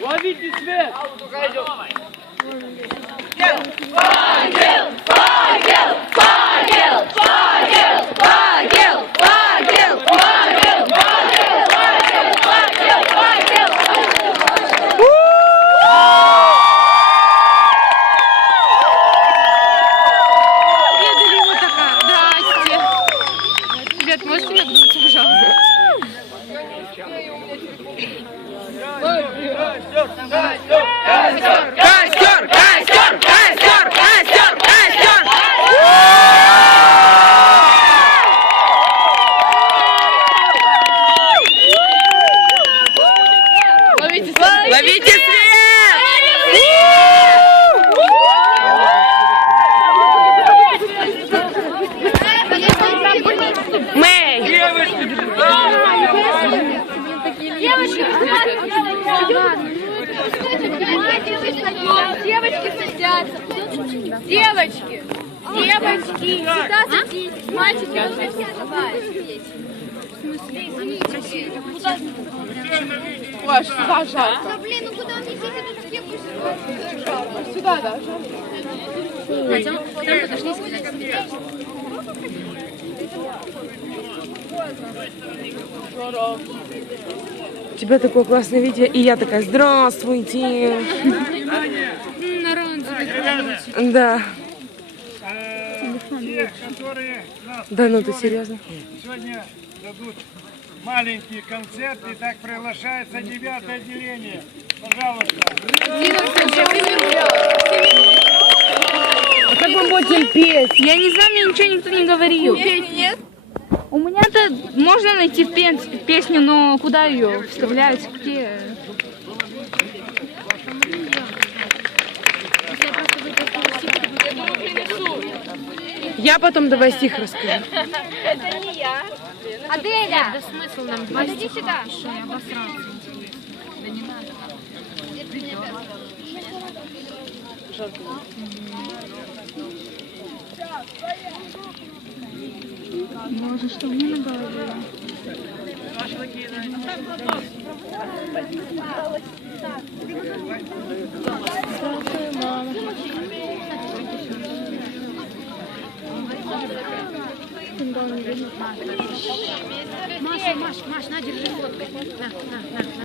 Ловите свет! Ребят, можете нагнуться, пожалуйста? Костер! Костер! Костер! Костер! Костер! Ловите свет! Ловите свет! Мэй! Девочки садятся. Девочки. Девочки. Сюда садитесь. Мальчики уже все Ваш, сюда жарко. Да блин, ну куда мне сидеть? Тут все пусть. Сюда, да, жарко. Пойдем, там подошли сказать. У тебя такое классное видео, и я такая, здравствуйте. Да. Те, которые нас Да ну ты серьезно? сегодня дадут маленький концерт, и так приглашается 9-е отделение. Пожалуйста. А как мы будем петь? Я не знаю, мне ничего никто не говорил. Нет? У меня-то можно найти песню, но куда ее вставлять? Где? Я потом давай стих расскажу. Это не я. Аделя! Да смысл нам Подойди сюда. Да не надо. Боже, что мне на голове? Маша, на, держи фотку. На.